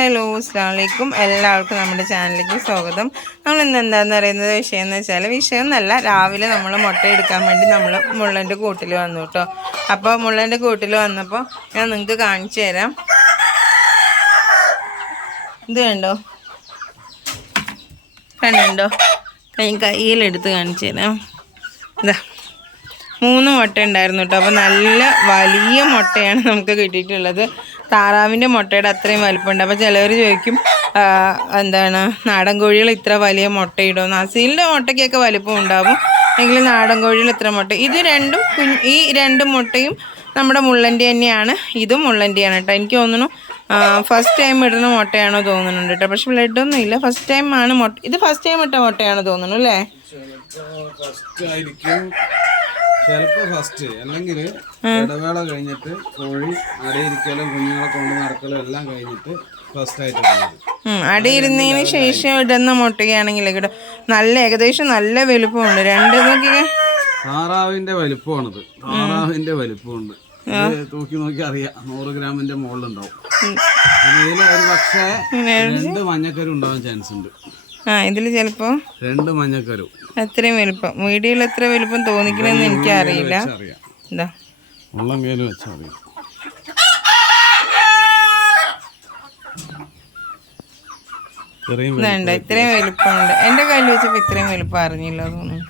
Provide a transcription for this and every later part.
Hello അസ്ലാമലൈക്കും എല്ലാവർക്കും നമ്മുടെ ചാനലിലേക്ക് സ്വാഗതം. നമ്മൾ ഇന്ന് എന്താണെന്ന് പറയുന്നത് വിഷയം എന്ന് വെച്ചാൽ വിഷയം എന്നല്ല രാവിലെ നമ്മൾ മുട്ട എടുക്കാൻ വേണ്ടി നമ്മൾ മുള്ളന്റെ കൂട്ടിൽ വന്നു കേട്ടോ അപ്പോൾ മുള്ളന്റെ കൂട്ടിൽ വന്നപ്പോൾ ഞാൻ നിങ്ങൾക്ക് കാണിച്ചു തരാം. ഇത് കണ്ടോ? കണ്ടുണ്ടോ കൈ കയ്യിലെടുത്ത് കാണിച്ചു തരാം. ഇതാ മൂന്ന് മുട്ട ഉണ്ടായിരുന്നു കേട്ടോ അപ്പോൾ നല്ല വലിയ മുട്ടയാണ് നമുക്ക് കിട്ടിയിട്ടുള്ളത്. താറാവിന്റെ മുട്ടയുടെ അത്രയും വലിപ്പമുണ്ട്. അപ്പോൾ ചിലവർ ചോദിക്കും എന്താണ് നാടൻ കോഴികൾ ഇത്ര വലിയ മുട്ടയിടുമെന്ന് അസീലിന്റെ മുട്ടയ്ക്കൊക്കെ വലിപ്പം ഉണ്ടാവും. എങ്കിലും നാടൻ കോഴികൾ ഇത്ര മുട്ട ഇത് രണ്ടും ഈ രണ്ട് മുട്ടയും നമ്മുടെ മുള്ളന്റെ തന്നെയാണ്. ഇതും മുള്ളന്റെയാണ് കേട്ടോ എനിക്ക് തോന്നുന്നു ഫസ്റ്റ് ടൈം ഇടുന്ന മുട്ടയാണോ തോന്നുന്നുണ്ട് കേട്ടോ പക്ഷെ ബ്ലഡൊന്നും ഇല്ല. ഫസ്റ്റ് ടൈം ആണ് മുട്ട ഇത് ഫസ്റ്റ് ടൈം ഇട്ട മുട്ടയാണോ തോന്നുന്നു അല്ലേ? ചിലപ്പോ ഫസ്റ്റ് അല്ലെങ്കിൽ ഇടവേള കഴിഞ്ഞിട്ട് കോഴി അടയിരിക്കലും കുഞ്ഞുങ്ങളെ കൊണ്ട് നടക്കലും എല്ലാം കഴിഞ്ഞിട്ട് ഫസ്റ്റ് ആയിട്ട് ഇടുന്നത് അടിയിരുന്നതിന് ശേഷം ഇടുന്ന മുട്ടയാണെങ്കിൽ ഇവിടെ നല്ല ഏകദേശം നല്ല വലുപ്പമുണ്ട്. രണ്ട് നോക്കിയേ താറാവിന്റെ വലുപ്പമാണിത്. താറാവിന്റെ വലുപ്പമുണ്ട്. തൂക്കി നോക്കി അറിയാം. നൂറ് ഗ്രാമിന്റെ മുകളിലുണ്ടാവും. പിന്നെ ഇതിൽ ഒരു പക്ഷേ രണ്ട് മഞ്ഞക്കരു ഉണ്ടാവാൻ ചാൻസ് ഉണ്ട്. ആ ഇതിൽ ചിലപ്പോൾ രണ്ട് മഞ്ഞക്കരു. അത്രയും വലുപ്പം. വീഡിയോയിൽ എത്ര വലുപ്പം തോന്നിക്കണമെന്ന് എനിക്കറിയില്ല. അറിയില്ല എന്താ ഉള്ളം കയ്യിൽ വെച്ചാൽ അറിയാം ഇത്രയും ഇതുണ്ട് ഇത്രയും വലുപ്പമുണ്ട്. എന്റെ കയ്യിൽ വെച്ചപ്പോൾ ഇത്രയും വലുപ്പം അറിഞ്ഞില്ല തോന്നുന്നു.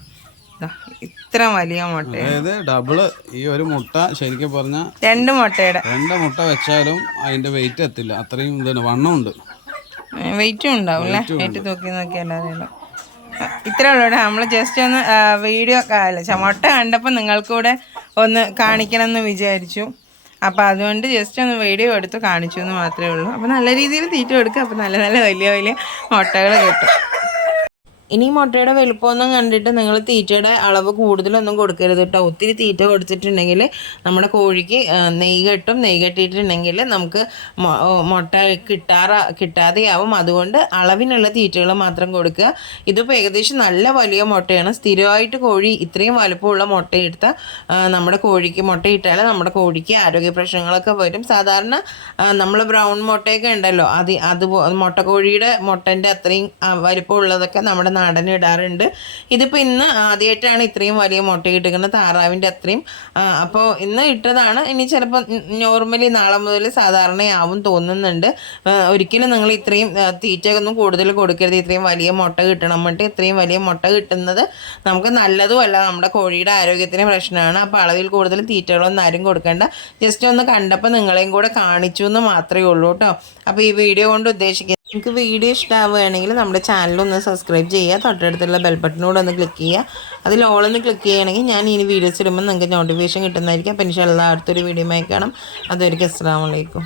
ഇത്ര വലിയ മുട്ട അതായത് ഡബിൾ ഈ ഒരു മുട്ട ശരിക്കും പറഞ്ഞാൽ രണ്ട് മുട്ടയുടെ. രണ്ട് മുട്ട വെച്ചാലും അതിന്റെ വെയിറ്റ് എത്തില്ല. അത്രയും വണ്ണമുണ്ട്. വെയിറ്റും ഉണ്ടാവും അല്ലേ വെയിറ്റ് തൂക്കി നോക്കിയാൽ അറിയാലോ ഇത്രേ ഉള്ളൂ നമ്മൾ ജസ്റ്റ് ഒന്ന് വീഡിയോ അല്ല ചമോട്ട കണ്ടപ്പോൾ നിങ്ങൾക്കൂടെ ഒന്ന് കാണിക്കണം എന്ന് വിചാരിച്ചു. അപ്പോൾ അതുകൊണ്ട് ജസ്റ്റ് ഒന്ന് വീഡിയോ എടുത്ത് കാണിച്ചു എന്ന് മാത്രമേ ഉള്ളൂ. അപ്പോൾ നല്ല രീതിയിൽ തീറ്റ കൊടുക്കുക അപ്പോൾ നല്ല നല്ല വലിയ വലിയ മുട്ടകൾ കിട്ടും. ഇനി മുട്ടയുടെ വലുപ്പമൊന്നും കണ്ടിട്ട് നിങ്ങൾ തീറ്റയുടെ അളവ് കൂടുതലൊന്നും കൊടുക്കരുത് കേട്ടോ. ഒത്തിരി തീറ്റ കൊടുത്തിട്ടുണ്ടെങ്കിൽ നമ്മുടെ കോഴിക്ക് നെയ് കെട്ടും. നെയ്യ് കെട്ടിയിട്ടുണ്ടെങ്കിൽ നമുക്ക് മുട്ട കിട്ടാറ കിട്ടാതെയാവും. അതുകൊണ്ട് അളവിനുള്ള തീറ്റകൾ മാത്രം കൊടുക്കുക. ഇതിപ്പോൾ ഏകദേശം നല്ല വലിയ മുട്ടയാണ്. സ്ഥിരമായിട്ട് കോഴി ഇത്രയും വലുപ്പമുള്ള മുട്ടയെടുത്ത നമ്മുടെ കോഴിക്ക് മുട്ടയിട്ടാൽ നമ്മുടെ കോഴിക്ക് ആരോഗ്യ പ്രശ്നങ്ങളൊക്കെ വരും. സാധാരണ നമ്മൾ ബ്രൗൺ മുട്ടയൊക്കെ ഉണ്ടല്ലോ. അത് അതുപോ മുട്ടക്കോഴിയുടെ മുട്ടന്റെ അത്രയും വലുപ്പമുള്ളതൊക്കെ നമ്മുടെ നാടൻ ഇടാറുണ്ട്. ഇതിപ്പോൾ ഇന്ന് ആദ്യമായിട്ടാണ് ഇത്രയും വലിയ മുട്ട കിട്ടുന്നത് താറാവിന്റെ അത്രയും. അപ്പോൾ ഇന്ന് ഇട്ടതാണ്. ഇനി ചിലപ്പോൾ നോർമലി നാളെ മുതൽ സാധാരണയാവും തോന്നുന്നുണ്ട്. ഒരിക്കലും നിങ്ങൾ ഇത്രയും തീറ്റയൊന്നും തീറ്റ കൂടുതൽ കൊടുക്കരുത്. ഇത്രയും വലിയ മുട്ട കിട്ടണം എന്നിട്ട് ഇത്രയും വലിയ മുട്ട കിട്ടുന്നത് നമുക്ക് നല്ലതുമല്ല നമ്മുടെ കോഴിയുടെ ആരോഗ്യത്തിന് പ്രശ്നമാണ്. അപ്പോൾ അളവിൽ കൂടുതൽ തീറ്റകളൊന്നും ആരും കൊടുക്കേണ്ട. ജസ്റ്റ് ഒന്ന് കണ്ടപ്പോൾ നിങ്ങളെയും കൂടെ കാണിച്ചു എന്ന് മാത്രമേ ഉള്ളൂ കേട്ടോ. അപ്പോൾ ഈ വീഡിയോ കൊണ്ട് ഉദ്ദേശിക്കുന്നത് നിങ്ങൾക്ക് വീഡിയോ ഇഷ്ടമാവുകയാണെങ്കിൽ നമ്മുടെ ചാനലൊന്ന് സബ്സ്ക്രൈബ് ചെയ്യുക തൊട്ടടുത്തുള്ള ബെൽ ബട്ടനോട് ഒന്ന് ക്ലിക്ക് ചെയ്യുക. അതിൽ ഓളൊന്ന് ക്ലിക്ക് ചെയ്യുകയാണെങ്കിൽ ഞാൻ ഇനി വീഡിയോസ് ഇടുമ്പോൾ നിങ്ങൾക്ക് നോട്ടിഫിക്കേഷൻ കിട്ടുന്നതായിരിക്കും. അപ്പോൾ ഇൻഷാല്ല അടുത്തൊരു വീഡിയോ കാണാം. അതൊരു അസ്സാം വലൈക്കും